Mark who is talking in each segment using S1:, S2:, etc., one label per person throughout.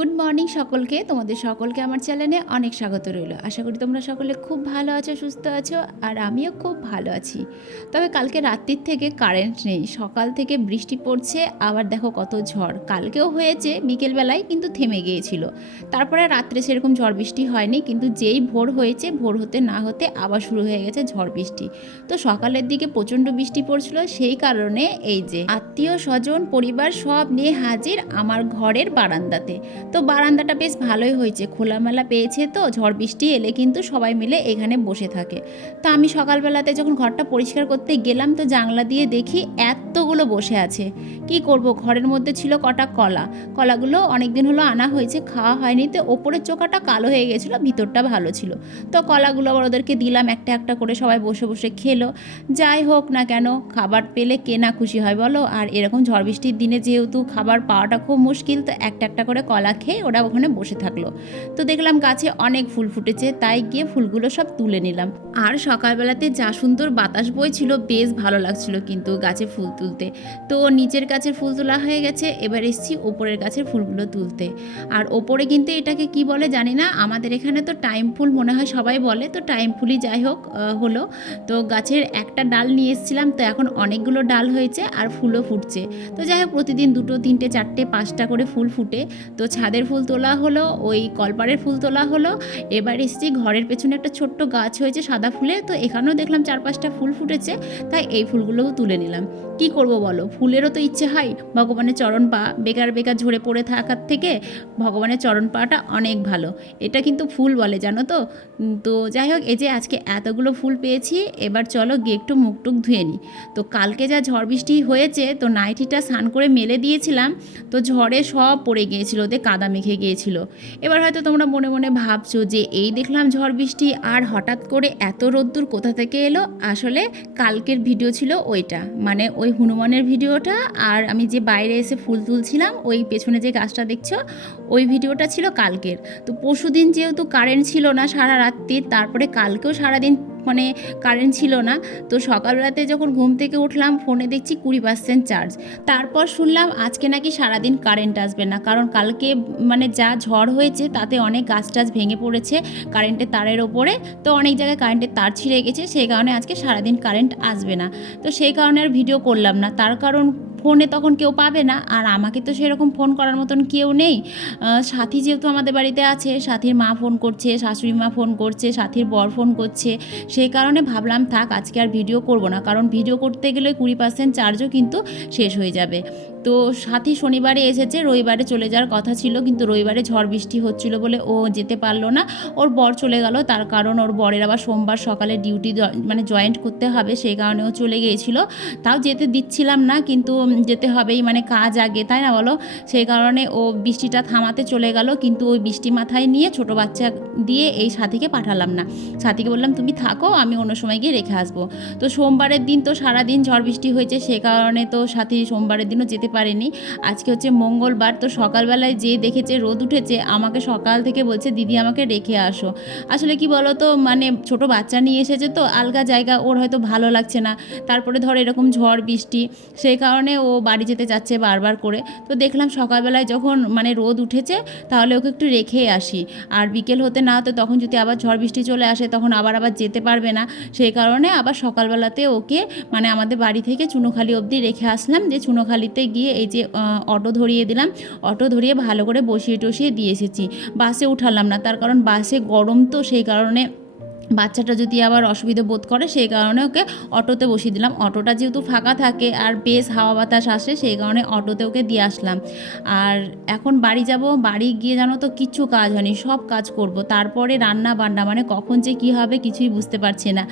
S1: Good morning সকলকে। তোমাদের সকলকে আমার চ্যানেলে অনেক স্বাগত রইল। আশা করি তোমরা সকলে খুব ভালো আছো, সুস্থ আছো, আর আমিও খুব ভালো আছি। তবে কালকে রাত্রির থেকে কারেন্ট নেই। সকাল থেকে বৃষ্টি পড়ছে, আবার দেখো কত ঝড়। কালকেও হয়েছে, বিকেলবেলায় কিন্তু থেমে গিয়েছিল। তারপরে রাত্রে সেরকম ঝড় বৃষ্টি হয়নি, কিন্তু যেই ভোর হয়েছে, ভোর হতে না হতে আবার শুরু হয়ে গেছে ঝড় বৃষ্টি। তো সকালের দিকে প্রচণ্ড বৃষ্টি পড়ছিল, সেই কারণে এই যে আত্মীয় স্বজন, পরিবার সব নিয়ে হাজির আমার ঘরের বারান্দাতে। তো বারান্দাটা বেশ ভালোই হয়েছে। খোলামেলা পেয়েছে তো, ঝড় বৃষ্টি এলে কিন্তু সবাই মিলে এখানে বসে থাকে। তো আমি সকালবেলাতে যখন ঘরটা পরিষ্কার করতে গেলাম তো জানলা দিয়ে দেখি এতগুলো বসে আছে। কি করব? ঘরের মধ্যে ছিল কটা কলা। কলাগুলো অনেক দিন হলো আনা হয়েছে, খাওয়া হয়নি তো ওপরের চোখাটা কালো হয়ে গেছিল, ভিতরটা ভালো ছিল। তো কলাগুলো আবার ওদেরকে দিলাম, একটা একটা করে সবাই বসে বসে খেলো। যাই হোক না কেন, খাবার পেলে কে না খুশি হয় বলো? আর এরকম ঝড় বৃষ্টির দিনে যেহেতু খাবার পাওয়াটা খুব মুশকিল, তো একটা একটা করে কলা খেয়ে ওরা ওখানে বসে থাকল। তো দেখলাম গাছে অনেক ফুল ফুটেছে, তাই গিয়ে ফুলগুলো সব তুলে নিলাম। আর সকালবেলাতে যা সুন্দর বাতাস বইছিল, বেশ ভালো লাগছিল কিন্তু গাছে ফুল তুলতে। তো নিচের গাছের ফুল তোলা হয়ে গেছে, এবার এসছি ওপরের গাছের ফুলগুলো তুলতে। আর ওপরে কিন্তু এটাকে কি বলে জানি না, আমাদের এখানে তো টাইম ফুল মনে হয় সবাই বলে, তো টাইম ফুলই যাই হোক হলো। তো গাছের একটা ডাল নিয়ে এসেছিলাম, তো এখন অনেকগুলো ডাল হয়েছে আর ফুলও ফুটছে। তো যাই হোক, প্রতিদিন দুটো, তিনটে, চারটে, পাঁচটা করে ফুল ফুটে। তো ছাদের ফুল তোলা হলো, ওই কলপাড়ের ফুল তোলা হলো। এবার এসেছি ঘরের পেছনে একটা ছোট্ট গাছ হয়েছে সাদা ফুলে, তো এখানেও দেখলাম চার পাঁচটা ফুল ফুটেছে, তাই এই ফুলগুলোও তুলে নিলাম। কি করব বলো? ফুলেরও তো ইচ্ছে হয়, ভগবানের চরণ পা বেকার বেকার ঝরে পড়ে থাকার থেকে ভগবানের চরণ পাটা অনেক ভালো। এটা কিন্তু ফুল বলে, জানো তো? তো যাই হোক, এই যে আজকে এতগুলো ফুল পেয়েছি, এবার চলো গিয়ে একটু মুখ টুক ধুয়ে নিই। তো কালকে যা ঝড় বৃষ্টি হয়েছে, তো নাইটিটা স্নান করে মেলে দিয়েছিলাম, তো ঝড়ে সব পড়ে গিয়েছিল। ওতে কাদা মেখে গিয়েছিল। এবার হয়তো তোমরা মনে মনে ভাবছ যে এই দেখলাম ঝড় বৃষ্টি, আর হঠাৎ করে এত রোদ্দুর কোথা থেকে এলো? আসলে কালকের ভিডিও ছিল ওইটা। মানে ওই হনুমানের ভিডিওটা, আর আমি যে বাইরে এসে ফুল তুলছিলাম, ওই পেছনে যে গাছটা দেখছ, ওই ভিডিওটা ছিল কালকের। তো পরশু দিন যেহেতু কারেন্ট ছিল না সারা রাত্রি, তারপরে কালকেও সারাদিন মানে কারেন্ট ছিল না। তো সকালবেলাতে যখন ঘুম থেকে উঠলাম ফোনে দেখছি কুড়ি পার্সেন্ট চার্জ তারপর শুনলাম আজকে নাকি সারাদিন কারেন্ট আসবে না। কারণ কালকে মানে যা ঝড় হয়েছে, তাতে অনেক গাছ টাছ ভেঙে পড়েছে কারেন্টের তারের ওপরে। তো অনেক জায়গায় কারেন্টের তার ছিঁড়ে গেছে, সেই কারণে আজকে সারাদিন কারেন্ট আসবে না। তো সেই কারণে আর ভিডিও করলাম না। তার কারণ ফোনে তখন কেউ পাবে না। আর আমাকে তো সেরকম ফোন করার মতন কেউ নেই। সাথী যেহেতু আমাদের বাড়িতে আছে, সাথীর মা ফোন করছে, শাশুড়ি মা ফোন করছে, সাথীর বর ফোন করছে, সেই কারণে ভাবলাম, থাক, আজকে আর ভিডিও করব না। কারণ ভিডিও করতে গেলে কুড়ি পার্সেন্ট চার্জও কিন্তু শেষ হয়ে যাবে। তো সাথী শনিবারে এসেছে, রবিবারে চলে যাওয়ার কথা ছিল, কিন্তু রবিবারে ঝড় বৃষ্টি হচ্ছিল বলে ও যেতে পারল না। ওর বর চলে গেল, তার কারণ ওর বরের আবার সোমবার সকালে ডিউটি মানে জয়েন্ট করতে হবে, সেই কারণে ও চলে গিয়েছিল। তাও যেতে দিচ্ছিলাম না, কিন্তু যেতে হবেই মানে কাজ আগে, তাই না বলো? সেই কারণে ও বৃষ্টিটা থামাতে চলে গেল, কিন্তু ওই বৃষ্টি মাথায় নিয়ে ছোট বাচ্চা দিয়ে এই সাথীকে পাঠালাম না। সাথীকে বললাম, তুমি থাকো, আমি অন্য সময় গিয়ে রেখে আসব। তো সোমবারের দিন তো সারাদিন ঝড় বৃষ্টি হয়েছে, সে কারণে তো সাথী সোমবারের দিনও যেতে পারেনি। আজকে হচ্ছে মঙ্গলবার, তো সকালবেলায় যে দেখেছে, রোদ উঠেছে, আমাকে সকাল থেকে বলছে, দিদি, আমাকে রেখে আসো। আসলে কি বলো তো মানে ছোট বাচ্চা নিয়ে এসেছে তো, আলগা জায়গা, ওর হয়তো ভালো লাগছে না। তারপরে ধর এরকম ঝড় বৃষ্টি, সেই কারণে বাড়ি যেতে চাচ্ছে বারবার করে। তো দেখলাম সকালবেলায় যখন মানে রোদ উঠেছে, তাহলে ওকে একটু রেখে আসি। আর বিকেল হতে না হতে তখন যদি আবার ঝড় বৃষ্টি চলে আসে, তখন আবার আবার যেতে পারবে না। সেই কারণে আবার সকালবেলাতে ওকে মানে আমাদের বাড়ি থেকে চুনোখালি অবধি রেখে আসলাম। যে চুনোখালিতে গিয়ে এই যে অটো ধরিয়ে দিলাম। অটো ধরিয়ে ভালো করে বসিয়ে টসিয়ে দিয়ে এসেছি। বাসে উঠালাম না। তার কারণ বাসে গরম তো, সেই কারণে বাচ্চাটা যদি আবার অসুবিধা বোধ করে, সেই কারণে ওকে অটোতে বসিয়ে দিলাম। অটোটা যেহেতু ফাঁকা থাকে আর বেশ হাওয়া বাতাস আসে, সেই কারণে অটোতে ওকে দিয়ে আসলাম। আর এখন বাড়ি যাব, বাড়ি গিয়ে জানো তো কিচ্ছু কাজ হয়নি, সব কাজ করব। তারপরে রান্না বান্না মানে কখন যে কী হবে কিছুই বুঝতে পারছি না।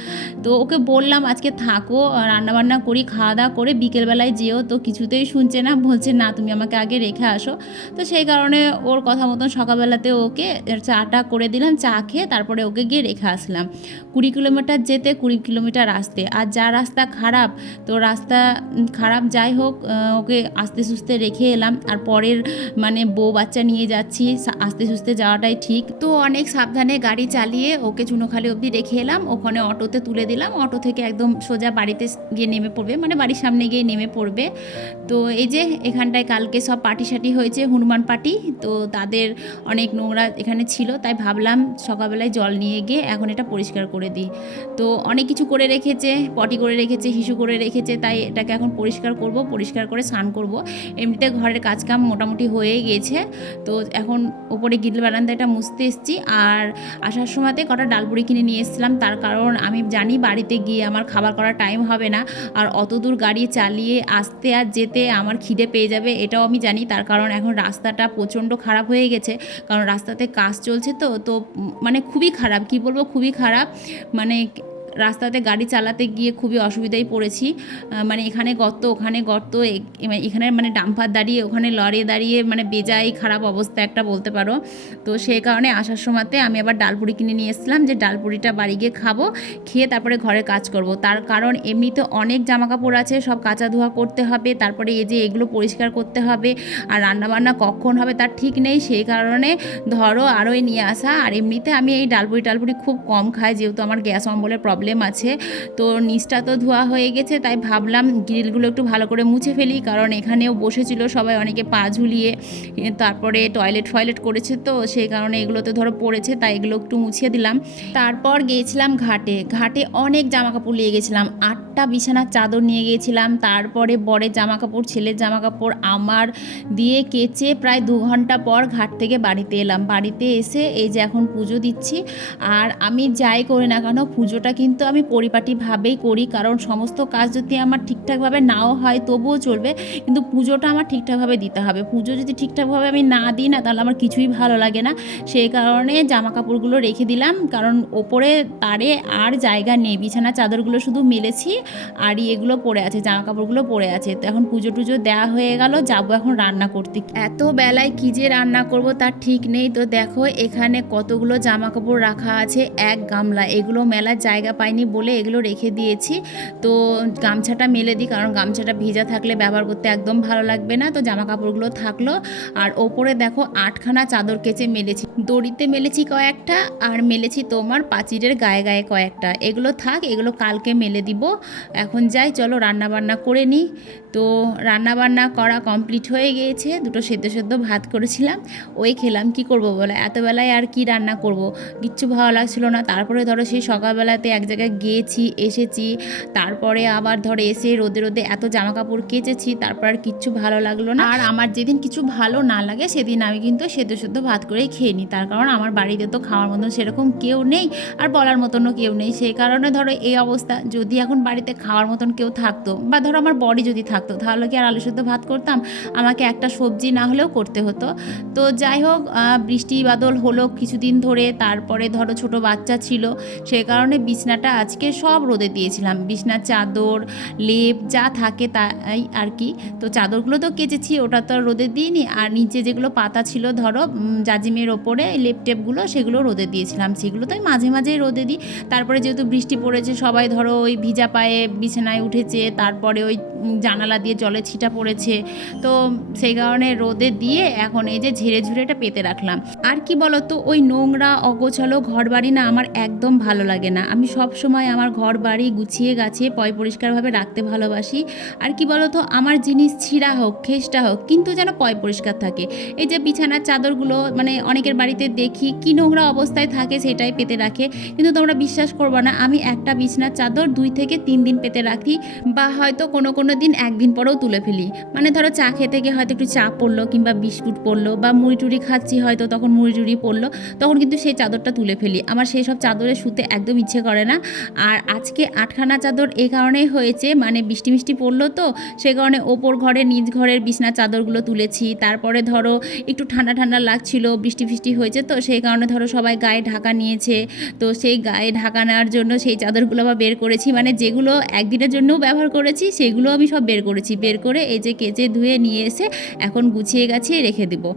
S1: তো ওকে বললাম, আজকে থাকো রান্না বান্না করি, খাওয়া দাওয়া করে বিকেলবেলায় যেও তো, কিছুতেই শুনছে না। বলছে, না, তুমি আমাকে আগে রেখে আসো। তো সেই কারণে ওর কথা মতন সকালবেলাতে ওকে চাটা করে দিলাম, চা খেয়ে তারপরে ওকে গিয়ে রেখে আসলাম। কুড়ি কিলোমিটার যেতে, কুড়ি কিলোমিটার আসতে। আর যা রাস্তা খারাপ, তো রাস্তা খারাপ যাই হোক ওকে আস্তে সুস্তে রেখে এলাম। আর পরের মানে বউ বাচ্চা নিয়ে যাচ্ছি আস্তে সুস্তে যাওয়াটাই ঠিক। তো অনেক সাবধানে গাড়ি চালিয়ে ওকে চুনোখালি অবধি রেখে এলাম। ওখানে অটোতে তুলে দিলাম। অটো থেকে একদম সোজা বাড়িতে গিয়ে নেমে পড়বে। মানে বাড়ির সামনে গিয়ে নেমে পড়বে। তো এই যে এখানটায় কালকে সব পার্টি সাটি হয়েছে, হনুমান পার্টি তো তাদের অনেক নোংরা এখানে ছিল, তাই ভাবলাম সকালবেলায় জল নিয়ে গিয়ে এখন এটা পরিষ্কার করে দিই। তো অনেক কিছু করে রেখেছে, পটি করে রেখেছে, হিসু করে রেখেছে, তাই এটাকে এখন পরিষ্কার করব, পরিষ্কার করে স্নান করব। এমনিতে ঘরের কাজকাম মোটামুটি হয়ে গিয়েছে তো এখন ওপরে গিল বারান্দাটা মুছতে এসেছি। আর আসার সময়তে কটা ডালপুরি কিনে নিয়ে এসেছিলাম। তার কারণ আমি জানি বাড়িতে গিয়ে আমার খাবার করার টাইম হবে না। আর অত দূর গাড়ি চালিয়ে আসতে আর যেতে আমার খিদে পেয়ে যাবে, এটাও আমি জানি। তার কারণ এখন রাস্তাটা প্রচণ্ড খারাপ হয়ে গেছে। কারণ রাস্তাতে কাজ চলছে তো তো মানে খুবই খারাপ। কি বলব? খুবই খারাপ মানে রাস্তাতে গাড়ি চালাতে গিয়ে খুবই অসুবিধায় পড়েছি। মানে এখানে গর্ত, ওখানে গর্ত এখানে মানে ডাম্পার দাঁড়িয়ে, ওখানে লরি দাঁড়িয়ে মানে বেজাই খারাপ অবস্থা একটা বলতে পারো। তো সেই কারণে আসার সময়তে আমি আবার ডালপুরি কিনে নিয়ে এসেছিলাম যে ডালপুরিটা বাড়ি গিয়ে খাব, খেয়ে তারপরে ঘরে কাজ করব। তার কারণ এমনিতে অনেক জামা কাপড় আছে, সব কাচা ধোয়া করতে হবে, তারপরে এই যে এগুলো পরিষ্কার করতে হবে, আর রান্নাবান্না কখন হবে তার ঠিক নেই, সেই কারণে ধরো আরোই নিয়ে আসা। আর এমনিতে আমি এই ডালপুরি টালপুরি খুব কম খাই, যেহেতু আমার গ্যাস অম্বলের প্রবলেম আছে। তো নিচটা তো ধোয়া হয়ে গেছে, তাই ভাবলাম গ্রিলগুলো একটু ভালো করে মুছে ফেলি, কারণ এখানেও বসেছিল সবাই অনেকে পা ঝুলিয়ে তারপরে টয়লেট ফয়লেট করেছে তো, সেই কারণে এগুলোতে ধরো পড়েছে, তাই এগুলো একটু মুছিয়ে দিলাম। তারপর গিয়েছিলাম ঘাটে ঘাটে অনেক জামা কাপড় নিয়ে গেছিলাম আটটা বিছানার চাদর নিয়ে গিয়েছিলাম, তারপরে বরের জামা কাপড় ছেলের জামা কাপড় আমার দিয়ে কেচে প্রায় দু ঘণ্টা পর ঘাট থেকে বাড়িতে এলাম। বাড়িতে এসে এই যে এখন পুজো দিচ্ছি, আর আমি যাই করি না কেন, পুজোটা কিন্তু আমি পরিপাটিভাবেই করি, কারণ সমস্ত কাজ যদি আমার ঠিকঠাকভাবে নাও হয় তবুও চলবে, কিন্তু পুজোটা আমার ঠিকঠাকভাবে দিতে হবে। পুজো যদি ঠিকঠাকভাবে আমি না দিই না, তাহলে আমার কিছুই ভালো লাগে না। সেই কারণে জামা কাপড়গুলো রেখে দিলাম, কারণ ওপরে তারে আর জায়গা নেই বিছানা চাদরগুলো শুধু মেলেছি আর এগুলো পড়ে আছে জামা কাপড়গুলো পড়ে আছে। তো এখন পুজো টুজো দেওয়া হয়ে গেল, যাব এখন রান্না করতে এত বেলায় কী যে রান্না করব তার ঠিক নেই। তো দেখো, এখানে কতগুলো জামা কাপড় রাখা আছে, এক গামলা। এগুলো মেলার জায়গা পাইনি বলে এগুলো রেখে দিয়েছি। তো গামছাটা মেলে দিই, কারণ গামছাটা ভিজা থাকলে ব্যবহার করতে একদম ভালো লাগবে না। তো জামা কাপড়গুলো থাকল। আর ওপরে দেখো আটখানা চাদর কেচে মেলেছি। দড়িতে মেলেছি কয়েকটা, আর মেলেছি তোমার পাচিরের গায়ে গায়ে কয়েকটা। এগুলো থাক, এগুলো কালকে মেলে দিব। এখন যাই, চলো রান্না বান্না করে নিই। তো রান্নাবান্না করা কমপ্লিট হয়ে গিয়েছে। দুটো সেদ্ধ সেদ্ধ ভাত করেছিলাম। ওই খেলাম কি করব বলে? এতবেলায় আর কি রান্না করব? কিচ্ছু ভালো লাগছিল না। তারপরে ধরো সেই সকালবেলাতে এক জায়গায় গিয়েছি, এসেছি। তারপরে আবার ধরো এসে রোদে রোদে এত জামা কাপড় কেচেছি, তারপর আর কিচ্ছু ভালো লাগল না। আর আমার যেদিন কিছু ভালো না লাগে, সেদিন আমি কিন্তু সেদ্ধ সেদ্ধ ভাত করেই খেয়ে নিই। তার কারণ আমার বাড়িতে তো খাওয়ার মতন সেরকম কেউ নেই, আর বলার মতনও কেউ নেই। সেই কারণে ধরো এই অবস্থা, যদি এখন বাড়িতে খাওয়ার মতন কেউ থাকতো, বা ধরো আমার বডি যদি থাকতো, তাহলে কি আর আলু সেদ্ধ ভাত করতাম? আমাকে একটা সবজি না হলেও করতে হতো। তো যাই হোক বৃষ্টি বাদল হলো কিছুদিন ধরে, তারপরে ধরো ছোট বাচ্চা ছিল সেই কারণে বিছনাটা আজকে সব রোদে দিয়েছিলাম। বিছনার চাদর, লেপ যা থাকে তাই আর কি। তো চাদরগুলো তো কেচেছি, ওটা তো রোদে দিইনি। আর নিচে যেগুলো পাতা ছিল ধরো জাজিমের ওপরে লেপ টেপগুলো, সেগুলো রোদে দিয়েছিলাম। সেগুলো তো আমি মাঝে মাঝেই রোদে দিই। তারপরে যেহেতু বৃষ্টি পড়েছে, সবাই ধরো ওই ভিজা পায়ে বিছানায় উঠেছে, তারপরে ওই জানালা দিয়ে জলে ছিটা পড়েছে। তো সেই কারণে রোদে দিয়ে এখন এই যে ঝেড়ে ঝুড়ে এটা পেতে রাখলাম। আর কি বলতো, ওই নোংরা, অগোছালো ঘর বাড়ি না আমার একদম ভালো লাগে না। আমি সব সময় আমার ঘর, বাড়ি গুছিয়ে গাছিয়ে পয় পরিষ্কারভাবে রাখতে ভালোবাসি। আর কি বলতো, আমার জিনিস ছিঁড়া হোক খেসটা হোক, কিন্তু যেন পয় পরিষ্কার থাকে। এই যে বিছানার চাদরগুলো মানে অনেকের বাড়িতে দেখি, কি নোংরা অবস্থায় থাকে সেটাই পেতে রাখে। কিন্তু তোমরা বিশ্বাস করব না, আমি একটা বিছানার চাদর দুই থেকে তিন দিন পেতে রাখি, বা হয়তো কোনো কোনো দিন একদিন পরেও তুলে ফেলি। মানে ধরো চা খেতে গিয়ে হয়তো একটু চা পড়ল কিংবা বিস্কুট পড়ল, বা মুড়ি টুড়ি খাচ্ছি হয়তো তখন মুড়ি টুড়ি পড়ল, তখন কিন্তু সেই চাদরটা তুলে ফেলি। আমার সেই সব চাদরে শুতে একদম ইচ্ছে করে না। আর আজকে আটখানা চাদর এই কারণেই হয়েছে মানে বৃষ্টি মিষ্টি পড়ল তো, সে কারণে ওপর ঘরে নিজ ঘরের বিছনা চাদরগুলো তুলেছি। তারপরে ধরো একটু ঠান্ডা ঠান্ডা লাগছিল, বৃষ্টি ফিষ্টি হয়েছে তো, সেই কারণে ধরো সবাই গায়ে ঢাকা নিয়েছে। তো সেই গায়ে ঢাকা নেওয়ার জন্য সেই চাদরগুলো আবার বের করেছি মানে যেগুলো একদিনের জন্যও ব্যবহার করেছি, সেগুলো আমি সব বের করেছি। বের করে এই যে কেচে ধুয়ে নিয়ে এসে এখন গুছিয়ে গাছিয়ে রেখে দেবো।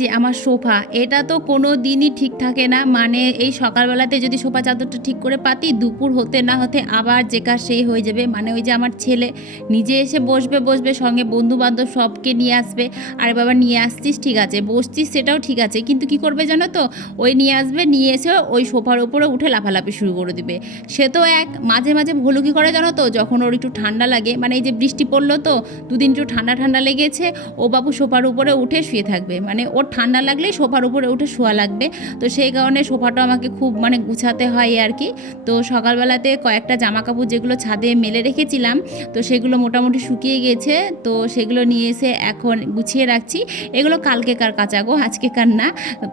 S1: যে আমার সোফা, এটা তো কোনো দিনই ঠিক থাকে না। মানে এই সকালবেলাতে যদি সোফা চাদরটা ঠিক করে পাতি, দুপুর হতে না হতে আবার কাজ সেই হয়ে যাবে। মানে ওই যে আমার ছেলে নিজে এসে বসবে বসবে, সঙ্গে বন্ধু বান্ধব সবকে নিয়ে আসবে, আরে বাবা, নিয়ে আসছিস, ঠিক আছে, বসছিস, সেটাও ঠিক আছে। কিন্তু কি করবে জানো তো? ওই নিয়ে আসবে, নিয়ে এসে ওই সোফার উপরে উঠে লাফালাফি শুরু করে দিবে। সে তো এক মাঝে মাঝে ভুলু কি করে জানো তো, যখন ওর একটু ঠান্ডা লাগে। মানে এই যে বৃষ্টি পড়ল তো, দুদিন একটু ঠান্ডা ঠান্ডা লেগেছে, ও বাবু সোফার উপরে উঠে শুয়ে থাকবে। মানে ওর ঠান্ডা লাগলেই সোফার উপরে উঠে শোয়া লাগবে। তো সেই কারণে সোফাটা আমাকে খুব মানে গুছাতে হয় আর কি। তো সকালবেলাতে কয়েকটা জামা কাপড় যেগুলো ছাদে মেলে রেখেছিলাম, তো সেগুলো মোটামুটি শুকিয়ে গেছে। তো সেগুলো নিয়ে এসে এখন গুছিয়ে রাখছি। এগুলো কালকেকার কাঁচা গো আজকেকার না।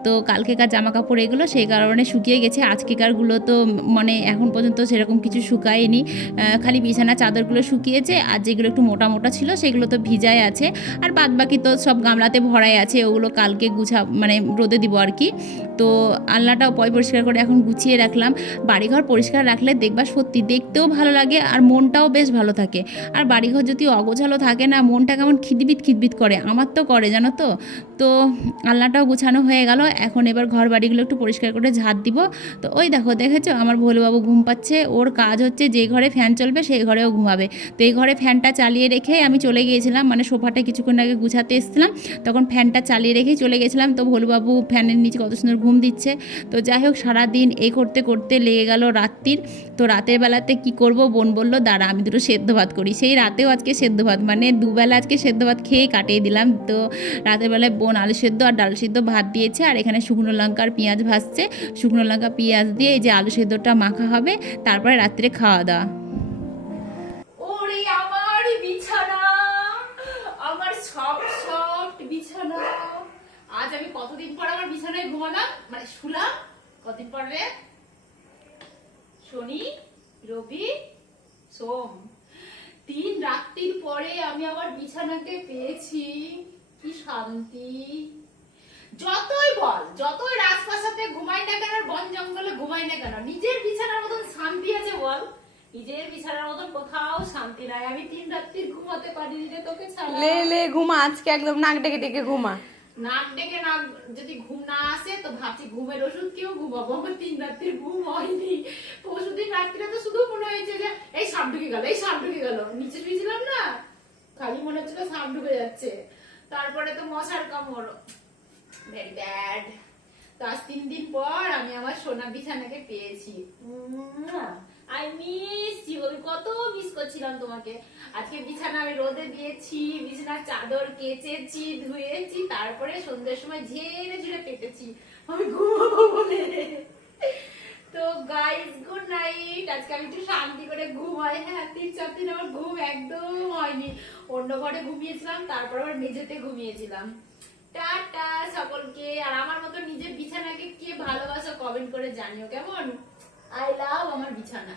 S1: তো কালকেকার জামা কাপড় এগুলো, সেই কারণে শুকিয়ে গেছে। আজকেকারগুলো তো মানে এখন পর্যন্ত সেরকম কিছু শুকায়নি। খালি বিছানা চাদরগুলো শুকিয়েছে, আর যেগুলো একটু মোটা মোটা ছিল, সেগুলো তো ভিজাই আছে। আর বাদ বাকি তো সব গামলাতে ভরাই আছে, ওগুলো কালকে গুছা মানে রোদে দিব আর কি। তো আলনাটাও পয় পরিষ্কার করে এখন গুছিয়ে রাখলাম। বাড়িঘর পরিষ্কার রাখলে দেখবা সত্যি দেখতেও ভালো লাগে আর মনটাও বেশ ভালো থাকে। আর বাড়িঘর যদি অগোছালো থাকে না, মনটা কেমন খিদবিত খিদবিত করে। আমার তো করে, জানো তো? তো আলনাটাও গুছানো হয়ে গেল। এখন এবার ঘর বাড়িগুলো একটু পরিষ্কার করে ঝাড় দিব। তো ওই দেখো, দেখেছ? আমার ভোলবাবু ঘুম পাচ্ছে। ওর কাজ হচ্ছে যে ঘরে ফ্যান চলবে, সেই ঘরেও ঘুমাবে। তো এই ঘরে ফ্যানটা চালিয়ে রেখে আমি চলে গিয়েছিলাম। মানে সোফাটা কিছুক্ষণ আগে গুছাতে এসেছিলাম। তখন ফ্যানটা চালিয়ে রেখেই চলে গেছিলাম। তো ভোলবাবু ফ্যানের নিচে কত সুন্দর ঘুম দিচ্ছে। তো যাই হোক, সারাদিন এই করতে করতে লেগে গেল রাত্রির। তো রাতের বেলাতে কি করব? বোন বলল, দাঁড়া, আমি দুটো সেদ্ধ ভাত করি। সেই রাতেও আজকে সেদ্ধ ভাত মানে দুবেলা আজকে সেদ্ধ ভাত খেয়ে কাটিয়ে দিলাম। তো রাতের বেলায় বোন আলু সেদ্ধ আর ডাল সেদ্ধ ভাত দিয়েছে। আর এখানে শুকনো লঙ্কা আর পেঁয়াজ ভাজছে। শুকনো লঙ্কা, পেঁয়াজ দিয়ে এই যে আলু সেদ্ধটা মাখা হবে। তারপরে রাত্রে খাওয়া দাওয়া।
S2: ঘুমালাম মানে শুলাম কতদিন পর? শনি, রবি, সোম। তিন রাত্রির পরে আমি আমার বিছানাকে পেয়েছি। কি শান্তি। যতই বল, যতই রাজপ্রাসাদে ঘুমাই না কেন, বন জঙ্গলে ঘুমাই না কেন, নিজের বিছানার মতন শান্তি আছে বল। নিজের বিছানার মতন কোথাও শান্তি নাই। আমি তিন রাত্রির ঘুমাতে পারিনি রে তোকে ছাড়া।
S3: লে লে, ঘুমা, আজকে একদম নাক ডেকে ডেকে ঘুমা।
S2: নাক ডেকে নাক যদি ঘুম না আসে, তো ভাবছি ঘুমের ওষুধ কেউ ঘুমাবো। আমার তিন রাত্রির ঘুম হয়নি। পরশুদিন রাত্রিরে তো শুধু মনে হয়েছে যে, এই সাপ ঢুকে গেল, এই সাপ ঢুকে গেল। নিচে শুয়েছিলাম না, খালি মনে হচ্ছিল সাপ ঢুকে যাচ্ছে। তারপরে তো মশার কামড়। ভেরি ব্যাড তো আজ তিন দিন পর আমি আমার সোনা বিছানাকে পেয়েছি। আই মিস আমি কত মিস করছিলাম তোমাকে। আজকে বিছানা আমি রোদে দিয়েছি, বিছানার চাদর কেচেছি, ধুয়েছি, তারপরে সন্ধ্যের সময় ঝেড়ে ঝেড়ে পেতেছি আমি ঘুমাবো বলে। তো গাইস গুড নাইট আজকে আমি একটু শান্তি করে ঘুমাই। হ্যাঁ তিন, চার দিন আমার ঘুম একদম হয়নি। অন্য ঘরে ঘুমিয়েছিলাম, তারপর আবার মেঝেতে ঘুমিয়েছিলাম। টাটা সকলকে। আর আমার মতো নিজের বিছানাকে কে ভালোবাসো কমেন্ট করে জানিও, কেমন? আই লাভ আমার বিছানা।